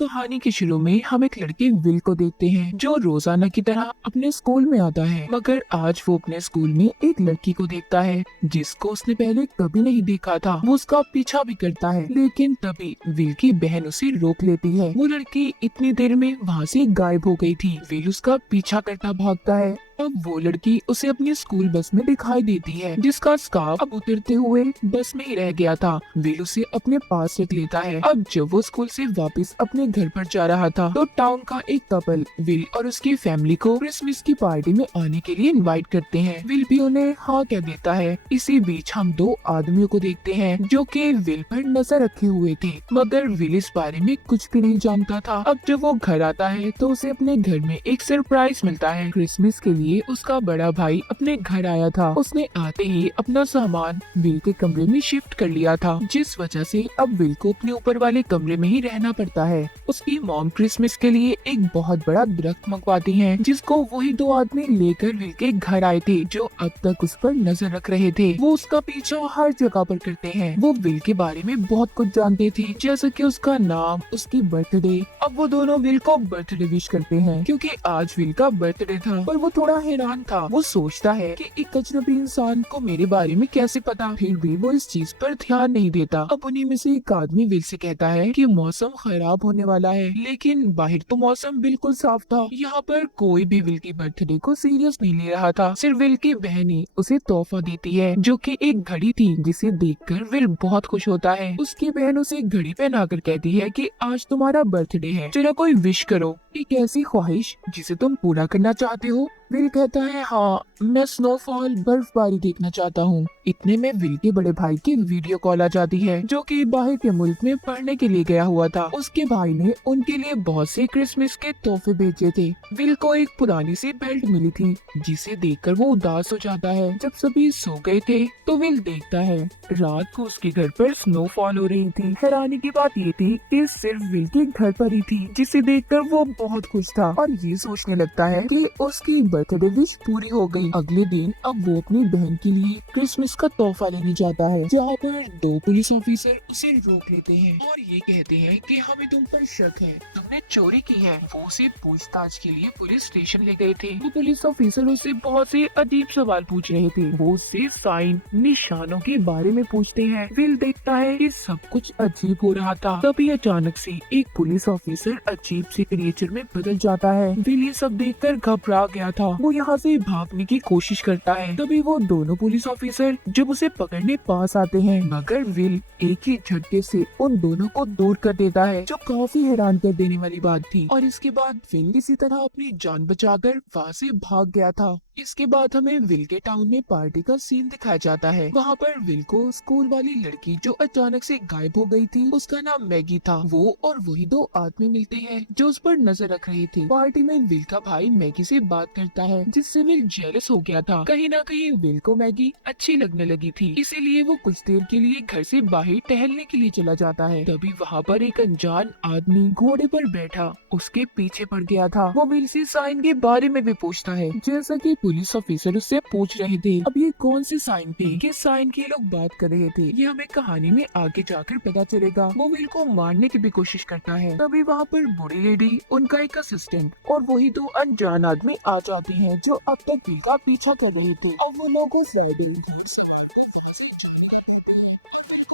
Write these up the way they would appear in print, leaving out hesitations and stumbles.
कहानी के शुरू में हम एक लड़के विल को देखते हैं जो रोजाना की तरह अपने स्कूल में आता है, मगर आज वो अपने स्कूल में एक लड़की को देखता है जिसको उसने पहले कभी नहीं देखा था। वो उसका पीछा भी करता है, लेकिन तभी विल की बहन उसे रोक लेती है। वो लड़की इतनी देर में वहाँ से गायब हो गई थी। विल उसका पीछा करता भागता है। अब वो लड़की उसे अपनी स्कूल बस में दिखाई देती है, जिसका स्कार्फ अब उतरते हुए बस में ही रह गया था। विल उसे अपने पास रख लेता है। अब जब वो स्कूल से वापस अपने घर पर जा रहा था तो टाउन का एक कपल विल और उसकी फैमिली को क्रिसमस की पार्टी में आने के लिए इनवाइट करते हैं। विल भी उन्हें हाँ कह देता है। इसी बीच हम दो आदमियों को देखते हैं जो कि विल पर नजर रखे हुए थे, मगर विल इस बारे में कुछ भी नहीं जानता था। अब जब वो घर आता है तो उसे अपने घर में एक सरप्राइज मिलता है। क्रिसमस के लिए उसका बड़ा भाई अपने घर आया था। उसने आते ही अपना सामान विल के कमरे में शिफ्ट कर लिया था, जिस वजह से अब विल को अपने ऊपर वाले कमरे में ही रहना पड़ता है। उसकी मॉम क्रिसमस के लिए एक बहुत बड़ा दरख्त मंगवाती हैं, जिसको वही दो आदमी लेकर विल के घर आए थे जो अब तक उस पर नजर रख रहे थे। वो उसका पीछा हर जगह पर करते हैं। वो विल के बारे में बहुत कुछ जानते थे, जैसे कि उसका नाम, उसकी बर्थडे। अब वो दोनों विल को बर्थडे विश करते हैं क्योंकि आज विल का बर्थडे था। पर वो थोड़ा हैरान था। वो सोचता है कि एक अजनबी इंसान को मेरे बारे में कैसे पता, फिर भी वो इस चीज पर ध्यान नहीं देता। अब उन्हीं में से एक आदमी विल से कहता है कि मौसम खराब होने वाला है, लेकिन बाहर तो मौसम बिल्कुल साफ था। यहाँ पर कोई भी विल की बर्थडे को सीरियस नहीं ले रहा था। सिर्फ विल की बहन ही उसे तोहफा देती है, जो कि एक घड़ी थी, जिसे देखकर विल बहुत खुश होता है। उसकी बहन उसे घड़ी पहनाकर कहती है कि आज तुम्हारा बर्थडे है, जरा कोई विश करो। एक ऐसी ख्वाहिश जिसे तुम पूरा करना चाहते हो। विल कहता है हाँ, मैं स्नोफॉल, बर्फबारी देखना चाहता हूँ। इतने में विल के बड़े भाई की वीडियो कॉल आ जाती है, जो कि बाहर के मुल्क में पढ़ने के लिए गया हुआ था। उसके भाई ने उनके लिए बहुत से क्रिसमस के तोहफे भेजे थे। विल को एक पुरानी सी बेल्ट मिली थी, जिसे देखकर वो उदास हो जाता है। जब सभी सो गए थे तो विल देखता है रात को उसके घर पर स्नोफॉल हो रही थी। हैरानी की बात ये थी कि सिर्फ विल के घर पर ही थी, जिसे देखकर वो बहुत खुश था और ये सोचने लगता है कि उसकी बर्थडे विश पूरी हो गई। अगले दिन अब वो अपनी बहन के लिए क्रिसमस का तोहफा लेने जाता है, जहाँ पर दो पुलिस ऑफिसर उसे रोक लेते हैं और ये कहते हैं कि हमें तुम पर शक है, तुमने चोरी की है। वो उसे पूछताछ के लिए पुलिस स्टेशन ले गए थे। वो पुलिस ऑफिसर उससे बहुत से अजीब सवाल पूछ रहे थे। वो उससे साइन, निशानों के बारे में पूछते हैं। विल देखता है कि सब कुछ अजीब हो रहा था। तभी अचानक से एक पुलिस ऑफिसर अजीब से क्रिएचर में बदल जाता है। विल ये सब देखकर घबरा गया था। वो यहाँ से भागने की कोशिश करता है। तभी वो दोनों पुलिस ऑफिसर जब उसे पकड़ने पास आते हैं, मगर विल एक ही झटके से उन दोनों को दूर कर देता है, जो काफी हैरान कर देने वाली बात थी। और इसके बाद विल किसी तरह अपनी जान बचाकर वहाँ से भाग गया था। इसके बाद हमें विल के टाउन में पार्टी का सीन दिखाया जाता है। वहाँ पर विल को स्कूल वाली लड़की जो अचानक से गायब हो गई थी, उसका नाम मैगी था। वो और वही दो आदमी मिलते हैं जो उस पर नजर रख रहे थे। पार्टी में विल का भाई मैगी से बात करता है, जिससे विल जेलस हो गया था। कहीं ना कहीं विल को मैगी अच्छी लगने लगी थी, इसीलिए वो कुछ देर के लिए घर से बाहर टहलने के लिए चला जाता है। तभी वहाँ पर एक अनजान आदमी घोड़े पर बैठा उसके पीछे पड़ गया था। वो विल से साइन के बारे में भी पूछता है, जैसा कि पुलिस ऑफिसर उससे पूछ रहे थे। अब ये कौन से साइन थे, किस साइन की लोग बात कर रहे थे, ये हमें कहानी में आगे जाकर पता चलेगा। वो विल को मारने की भी कोशिश करता है। तभी वहाँ पर बूढ़ी लेडी, उनका एक असिस्टेंट और वही दो अनजान आदमी आ जाते हैं जो अब तक विल का पीछा कर रहे थे। अब वो लोग उस राइडर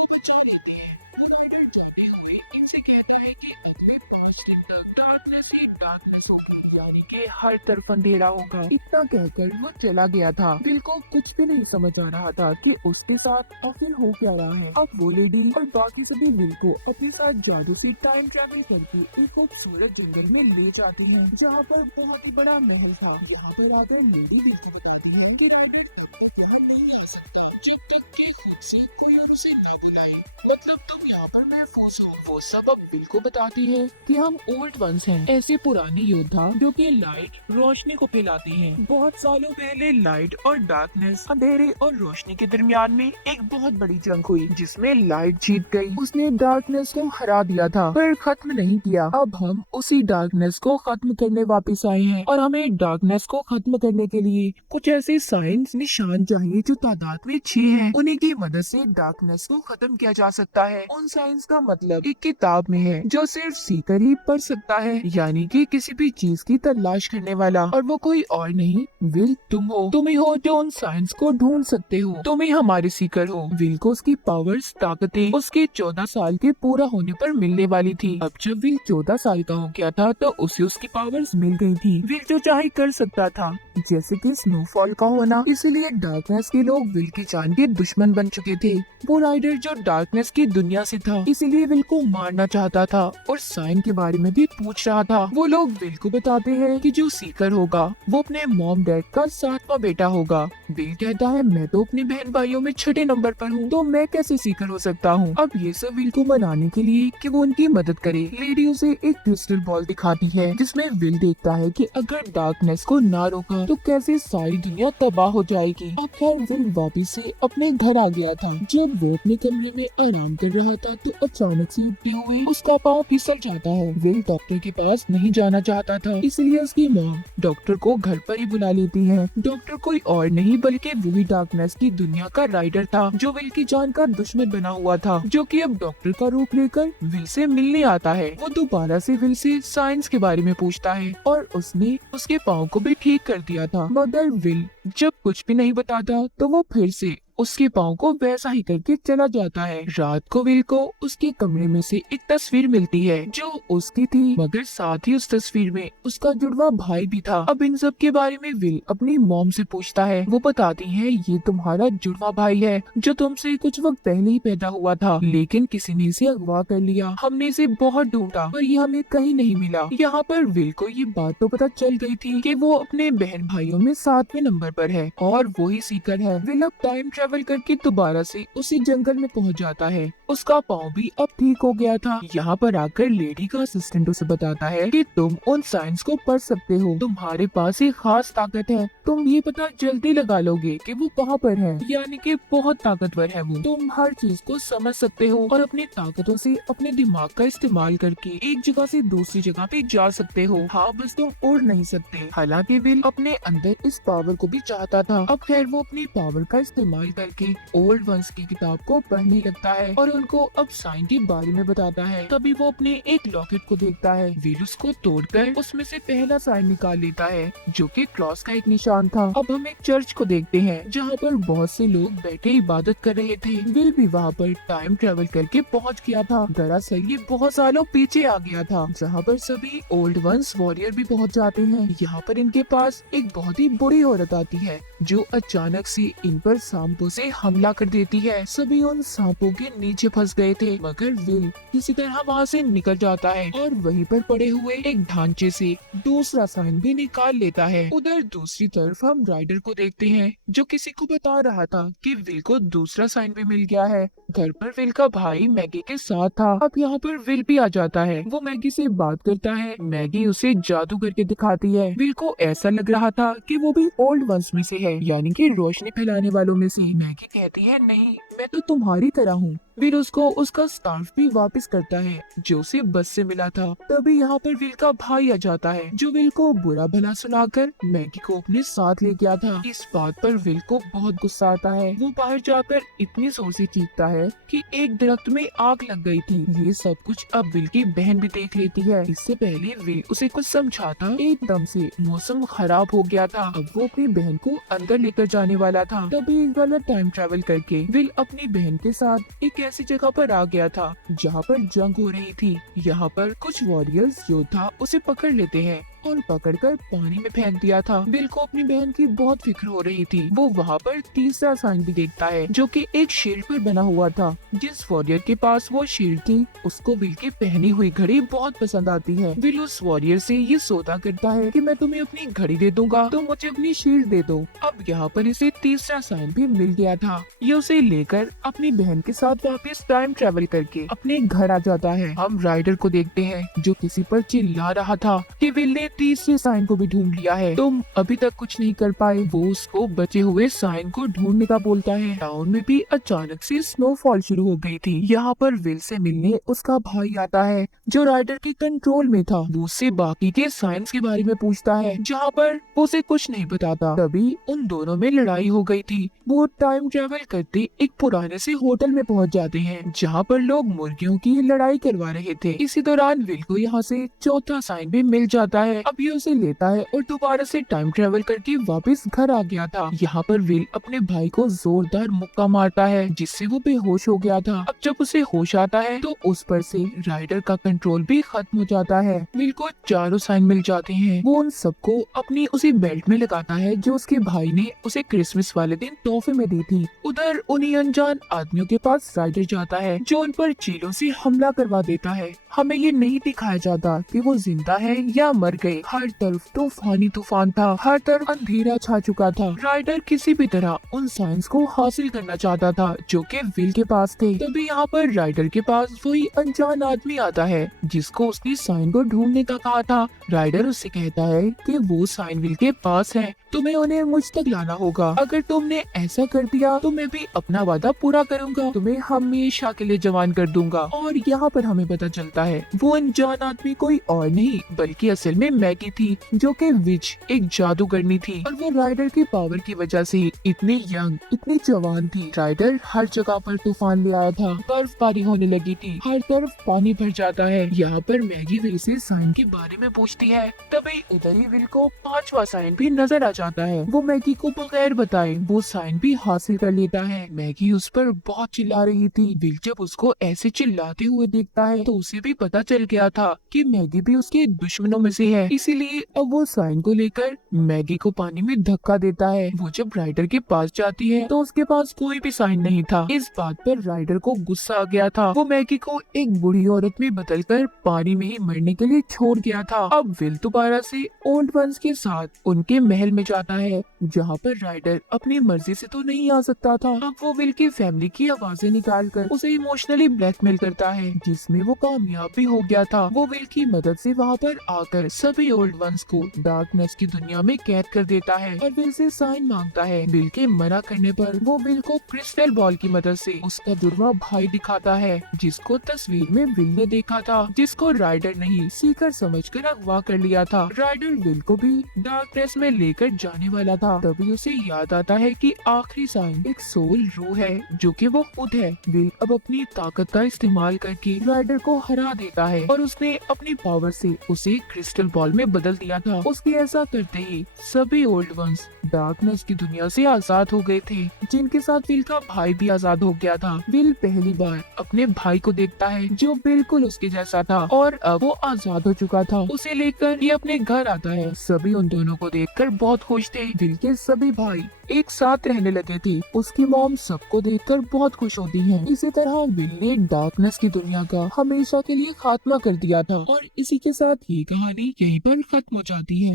बचा लेते हैं। वो राइडर जाते हुए इनसे कहता है कि अगले 5 दिन तक डार्कनेस ही डार्कनेस होगी, यानी कि हर तरफ अंधेरा होगा। इतना कहकर वो चला गया था। विल को कुछ भी नहीं समझ आ रहा था कि उसके साथ आखिर हो क्या रहा है। अब वो लेडी और बाकी सभी विल को अपने साथ जादू से टाइम ट्रैवल करके एक खूबसूरत जंगल में ले जाते हैं, जहाँ पर बहुत ही बड़ा महल था। यहाँ पर आकर लेडी विल को बताती है कि राइडर तब तक यहाँ नहीं आ सकता जब तक के खुद से कोई और उसे न बुलाए। मतलब तुम यहाँ पर महफूज हो। वो सब अब विल को बताती है कि हम ओल्ड वंस हैं, ऐसे पुराने योद्धा जो कि लाइट रोशनी को फैलाते हैं। बहुत सालों पहले लाइट और डार्कनेस, अंधेरे और रोशनी के दरमियान में एक बहुत बड़ी जंग हुई जिसमें लाइट जीत गई। उसने डार्कनेस को हरा दिया था पर खत्म नहीं किया। अब हम उसी डार्कनेस को खत्म करने वापस आए हैं और हमें डार्कनेस को खत्म करने के लिए कुछ ऐसे साइंस निशान चाहिए जो तादाद में 6 हैं। उन्हीं की मदद से डार्कनेस को खत्म किया जा सकता है। उन साइंस का मतलब एक किताब में है जो सिर्फ सीकर ही पढ़ सकता है, यानी कि किसी भी चीज की तलाश करने वाला, और वो कोई और नहीं विल तुम हो। तुम ही हो जो उन साइंस को ढूंढ सकते हो। तुम ही हमारे सीकर हो। विल को उसकी पावर्स, ताकतें उसके 14 साल के पूरा होने पर मिलने वाली थी। अब जब विल 14 साल का हो गया था तो उसे उसकी पावर्स मिल गई थी। विल जो चाहे कर सकता था, जैसे कि स्नोफॉल का होना। इसलिए डार्कनेस के लोग विल की जान के दुश्मन बन चुके थे। वो राइडर जो डार्कनेस की दुनिया से था, इसीलिए विल को मारना चाहता था और साइन के बारे में भी पूछ रहा था। वो लोग विल को बताते हैं कि जो सीकर होगा वो अपने मॉम डैड का 7वां बेटा होगा। विल कहता है मैं तो अपने बहन भाइयों में 6ठे नंबर पर हूँ, तो मैं कैसे सीकर हो सकता हूँ। अब ये सब विल को मनाने के लिए कि वो उनकी मदद करे, लेडी उसे एक क्रिस्टल बॉल दिखाती है जिसमें विल देखता है कि अगर डार्कनेस को ना रोका तो कैसे सारी दुनिया तबाह हो जाएगी। अब खैर विल वापिस से अपने घर आ गया था। जब वो अपने कमरे में आराम कर रहा था तो अचानक से उठते हुए उसका पाँव फिसल जाता है। विल डॉक्टर के पास नहीं जाना चाहता था, इसलिए उसकी मॉम डॉक्टर को घर पर ही बुला लेती है। डॉक्टर कोई और नहीं बल्कि वही डार्कनेस की दुनिया का राइडर था जो विल की जान का दुश्मन बना हुआ था, जो कि अब डॉक्टर का रूप लेकर विल से मिलने आता है। वो दोबारा से विल से साइंस के बारे में पूछता है और उसने उसके पाँव को भी ठीक कर दिया था। मगर विल जब कुछ भी नहीं बताता तो वो फिर से उसके पाँव को वैसा ही करके चला जाता है। रात को विल को उसके कमरे में से एक तस्वीर मिलती है जो उसकी थी, मगर साथ ही उस तस्वीर में उसका जुड़वा भाई भी था। अब इन सब के बारे में विल अपनी मॉम से पूछता है। वो बताती है ये तुम्हारा जुड़वा भाई है जो तुमसे कुछ वक्त पहले ही पैदा हुआ था, लेकिन किसी ने इसे अगवा कर लिया। हमने इसे बहुत ढूंढा पर ये हमें कहीं नहीं मिला। यहाँ पर विल को ये बात तो पता चल गई थी कि वो अपने बहन भाइयों में 7वें नंबर पर है और वो ही सीकर है। विल अब टाइम ट्रेवल करके दोबारा से उसी जंगल में पहुंच जाता है। उसका पाँव भी अब ठीक हो गया था। यहाँ पर आकर लेडी का असिस्टेंट उसे बताता है कि तुम उन साइंस को पढ़ सकते हो, तुम्हारे पास एक खास ताकत है, तुम ये पता जल्दी लगा लोगे कि वो कहाँ पर है, यानी कि बहुत ताकतवर है वो। तुम हर चीज को समझ सकते हो और अपनी ताकतों से अपने दिमाग का इस्तेमाल करके एक जगह से दूसरी जगह पे जा सकते हो। हाँ, बस तुम उड़ नहीं सकते। हालांकि विल अपने अंदर इस पावर को भी चाहता था। अब खैर वो अपनी पावर का इस्तेमाल करके ओल्ड वंस की किताब को पढ़ने लगता है और उनको अब साइन के बारे में बताता है। तभी वो अपने एक लॉकेट को देखता है। विल उसको तोड़कर उसमें से पहला साइन निकाल लेता है जो कि क्रॉस का एक निशान था। अब हम एक चर्च को देखते हैं जहाँ पर बहुत से लोग बैठे इबादत कर रहे थे। विल भी वहाँ पर टाइम ट्रेवल करके पहुँच गया था। दरअसल ये बहुत सालों पीछे आ गया था जहाँ पर सभी ओल्ड वंस वॉरियर भी पहुँच जाते हैं। यहाँ पर इनके पास एक बहुत ही बुरी औरत आती है जो अचानक से इन पर सांपों से हमला कर देती है। सभी उन सांपों के नीचे फंस गए थे, मगर विल किसी तरह वहाँ से निकल जाता है और वहीं पर पड़े हुए एक ढांचे से दूसरा साइन भी निकाल लेता है। उधर दूसरी तरफ हम राइडर को देखते हैं जो किसी को बता रहा था कि विल को दूसरा साइन भी मिल गया है। घर पर विल का भाई मैगी के साथ था। अब यहाँ पर विल भी आ जाता है। वो मैगी से बात करता है। मैगी उसे जादू करके दिखाती है। विल को ऐसा लग रहा था कि वो भी ओल्ड वंस में से है, यानी कि रोशनी फैलाने वालों में से। मैगी कहती है नहीं, मैं तो तुम्हारी तरह हूँ। विल उसको उसका स्कार्फ भी वापस करता है जो उसे बस से मिला था। तभी यहाँ पर विल का भाई आ जाता है जो विल को बुरा भला सुनाकर मैगी को अपने साथ ले गया था। इस बात पर विल को बहुत गुस्सा आता है। वो बाहर जाकर इतनी जोर से चीखता है कि एक दरख्त में आग लग गई थी। ये सब कुछ अब विल की बहन भी देख लेती है। इससे पहले विल उसे कुछ समझाता एकदम से मौसम खराब हो गया था। अब वो अपनी बहन को अंदर लेकर जाने वाला था। तभी एक गलत टाइम ट्रेवल करके विल अपनी बहन के साथ एक ऐसी जगह पर आ गया था जहाँ पर जंग हो रही थी। यहाँ पर कुछ वॉरियर्स योद्धा उसे पकड़ लेते हैं और पकड़कर पानी में फेंक दिया था। विल को अपनी बहन की बहुत फिक्र हो रही थी। वो वहाँ पर तीसरा साइन भी देखता है जो कि एक शील्ड पर बना हुआ था। जिस वॉरियर के पास वो शील्ड थी उसको विल की पहनी हुई घड़ी बहुत पसंद आती है। विल उस वॉरियर से ये सौदा करता है कि मैं तुम्हें अपनी घड़ी दे दूंगा तो मुझे अपनी शील्ड दे दो। अब यहाँ पर इसे तीसरा साइन भी मिल गया था। ये उसे लेकर अपनी बहन के साथ वापस टाइम ट्रेवल करके अपने घर आ जाता है। हम राइडर को देखते हैं जो किसी पर चिल्ला रहा था कि विल ने तीसरे साइन को भी ढूंढ लिया है, तुम अभी तक कुछ नहीं कर पाए। वो उसको बचे हुए साइन को ढूंढने का बोलता है। टाउन में भी अचानक से स्नोफॉल शुरू हो गई थी। यहाँ पर विल से मिलने उसका भाई आता है जो राइडर के कंट्रोल में था। वो उससे बाकी के साइंस के बारे में पूछता है जहाँ पर वो उसे कुछ नहीं बताता। तभी उन दोनों में लड़ाई हो गई थी। वो टाइम ट्रेवल करते एक पुराने से होटल में पहुँच जाते हैं जहाँ पर लोग मुर्गियों की लड़ाई करवा रहे थे। इसी दौरान विल को यहाँ से चौथा साइन भी मिल जाता है। अब ये उसे लेता है और दोबारा से टाइम ट्रेवल करके वापस घर आ गया था। यहाँ पर विल अपने भाई को जोरदार मुक्का मारता है जिससे वो बेहोश हो गया था। अब जब उसे होश आता है तो उस पर से राइडर का कंट्रोल भी खत्म हो जाता है। विल को चारों साइन मिल जाते हैं। वो उन सबको अपनी उसी बेल्ट में लगाता है जो उसके भाई ने उसे क्रिसमस वाले दिन तोहफे में दी थी। उधर उन्हीं अनजान आदमियों के पास राइडर जाता है जो उन पर चीलों से हमला करवा देता है। हमें ये नहीं दिखाया जाता कि वो जिंदा है या मर गए। हर तरफ तूफानी तूफान था, हर तरफ अंधेरा छा चुका था। राइडर किसी भी तरह उन साइंस को हासिल करना चाहता था जो कि विल के पास थे। तभी यहाँ पर राइडर के पास वही अनजान आदमी आता है जिसको उसने साइन को ढूंढने का कहा था। राइडर उससे कहता है कि वो साइन विल के पास है, तुम्हें उन्हें मुझ तक लाना होगा। अगर तुमने ऐसा कर दिया तो मैं भी अपना वादा पूरा करूंगा, तुम्हें हमेशा के लिए जवान कर दूंगा। और यहाँ पर हमें पता चलता है वो अनजान आदमी कोई और नहीं बल्कि असल में मैगी थी जो कि विच एक जादूगरनी थी। और वो राइडर की पावर की वजह से इतनी यंग इतनी जवान थी। राइडर हर जगह पर तूफान ले आया था, बर्फबारी होने लगी थी, हर तरफ पानी भर जाता है। यहाँ पर मैगी विल से साइन के बारे में पूछती है। तभी उधर ही विल को पांचवा साइन भी नजर आ जाता है। वो मैगी को बगैर बताए वो साइन भी हासिल कर लेता है। मैगी उस पर बहुत चिल्ला रही थी। विल जब उसको ऐसे चिल्लाते हुए देखता है तो उसे भी पता चल गया था कि मैगी भी उसके दुश्मनों में से है। इसीलिए अब वो साइन को लेकर मैगी को पानी में धक्का देता है। वो जब राइडर के पास जाती है तो उसके पास कोई भी साइन नहीं था। इस बात पर राइडर को गुस्सा आ गया था। वो मैगी को एक बुढ़ी औरत में बदलकर पानी में ही मरने के लिए छोड़ गया था। अब विल दोबारा से ओल्ड वंस के साथ उनके महल में जाता है जहाँ पर राइडर अपनी मर्जी से तो नहीं आ सकता था। अब वो विल की फैमिली की आवाजें निकाल कर उसे इमोशनली ब्लैकमेल करता है जिसमें वो कामयाब भी हो गया था। वो विल की मदद से वहाँ पर आकर सभी ओल्ड वंस को डार्कनेस की दुनिया में कैद कर देता है और विल से साइन मांगता है। विल के मना करने पर वो विल को क्रिस्टल बॉल की मदद से उसका जुड़वा भाई दिखाता है जिसको तस्वीर में विल ने देखा था, जिसको राइडर नहीं सीकर समझकर अगवा कर लिया था। राइडर विल को भी डार्कनेस में लेकर जाने वाला था। तभी उसे याद आता है कि आखिरी साइन एक सोल रूह है जो कि वो खुद है। विल अब अपनी ताकत का इस्तेमाल करके राइडर को हरा देता है और उसने अपनी पावर से उसे क्रिस्टल बॉल में बदल दिया था। उसके ऐसा करते ही सभी ओल्ड वंस डार्कनेस की दुनिया से आजाद हो गए थे, जिनके साथ विल का भाई भी आजाद हो गया था। विल पहली बार अपने भाई को देखता है जो बिल्कुल उसके जैसा था और अब वो आजाद हो चुका था। उसे लेकर ये अपने घर आता है। सभी उन दोनों को देखकर बहुत खुश थे। विल के सभी भाई एक साथ रहने लगे थे। उसकी मॉम सबको देखकर बहुत खुश होती है। इसी तरह विल ने डार्कनेस की दुनिया का हमेशा के लिए खात्मा कर दिया था और इसी के साथ ये कहानी यहीं पर खत्म हो जाती है।